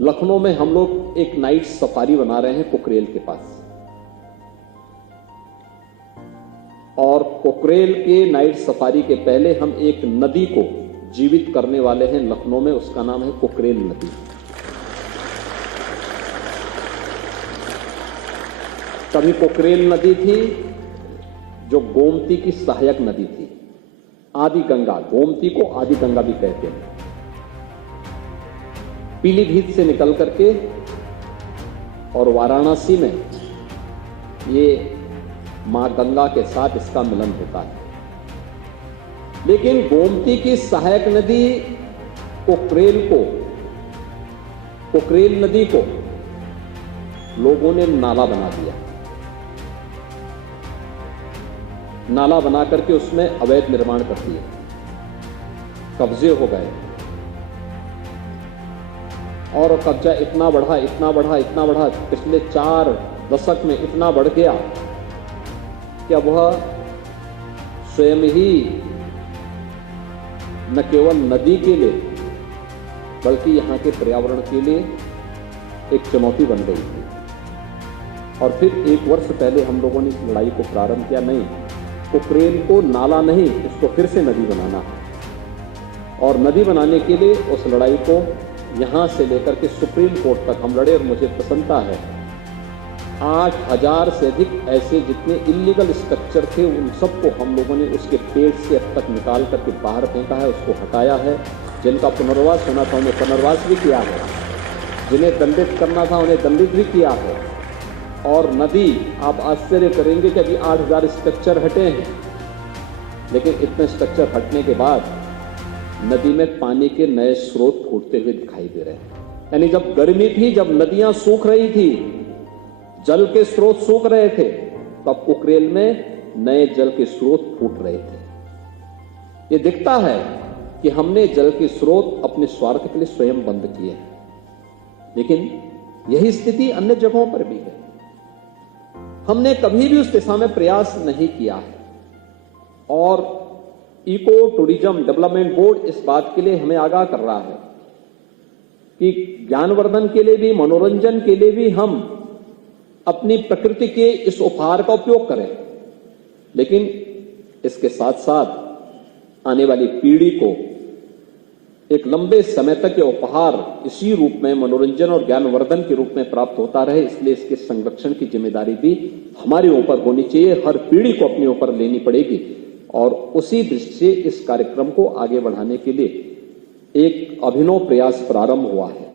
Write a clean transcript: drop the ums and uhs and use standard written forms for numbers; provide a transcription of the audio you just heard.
लखनऊ में हम लोग एक नाइट सफारी बना रहे हैं कुकरेल के पास, और कुकरेल के नाइट सफारी के पहले हम एक नदी को जीवित करने वाले हैं लखनऊ में। उसका नाम है कुकरेल नदी। कभी कुकरेल नदी थी जो गोमती की सहायक नदी थी, आदि गंगा, गोमती को आदि गंगा भी कहते हैं। पीलीभीत से निकल करके और वाराणसी में ये मां गंगा के साथ इसका मिलन होता है। लेकिन गोमती की सहायक नदी कुकरेल नदी को लोगों ने नाला बना दिया। नाला बना करके उसमें अवैध निर्माण कर दिए, कब्जे हो गए, और कब्जा इतना बढ़ा, पिछले 4 दशक में इतना बढ़ गया कि अब वह स्वयं ही न केवल नदी के लिए बल्कि यहां के पर्यावरण के लिए एक चुनौती बन गई थी। और फिर 1 वर्ष पहले हम लोगों ने इस लड़ाई को प्रारंभ किया। नहीं, कुकरेल को नाला नहीं, इसको फिर से नदी बनाना है। और नदी बनाने के लिए उस लड़ाई को यहां से लेकर के सुप्रीम कोर्ट तक हम लड़े, और मुझे प्रसन्नता है 8000 से अधिक ऐसे जितने इल्लीगल स्ट्रक्चर थे उन सबको हम लोगों ने उसके पेट से अब तक निकाल करके बाहर फेंका है, उसको हटाया है। जिनका पुनर्वास होना था उन्हें पुनर्वास भी किया है, जिन्हें दंडित करना था उन्हें दंडित भी किया है। और नदी, आप आश्चर्य करेंगे कि अभी 8000 स्ट्रक्चर हटे हैं, लेकिन इतने स्ट्रक्चर हटने के बाद नदी में पानी के नए स्रोत फूटते हुए दिखाई दे रहे हैं। यानी जब गर्मी थी, जब नदियां सूख रही थी, जल के स्रोत सूख रहे थे, तब कुकरेल में नए जल के स्रोत फूट रहे थे। ये दिखता है कि हमने जल के स्रोत अपने स्वार्थ के लिए स्वयं बंद किए हैं, लेकिन यही स्थिति अन्य जगहों पर भी है। हमने कभी भी उस दिशा में प्रयास नहीं किया है, और इको टूरिज्म डेवलपमेंट बोर्ड इस बात के लिए हमें आगाह कर रहा है कि ज्ञानवर्धन के लिए भी, मनोरंजन के लिए भी हम अपनी प्रकृति के इस उपहार का उपयोग करें, लेकिन इसके साथ साथ आने वाली पीढ़ी को एक लंबे समय तक ये उपहार इसी रूप में मनोरंजन और ज्ञानवर्धन के रूप में प्राप्त होता रहे। इसलिए इसके संरक्षण की जिम्मेदारी भी हमारे ऊपर होनी चाहिए, हर पीढ़ी को अपने ऊपर लेनी पड़ेगी। और उसी दृष्टि से इस कार्यक्रम को आगे बढ़ाने के लिए एक अभिनव प्रयास प्रारंभ हुआ है।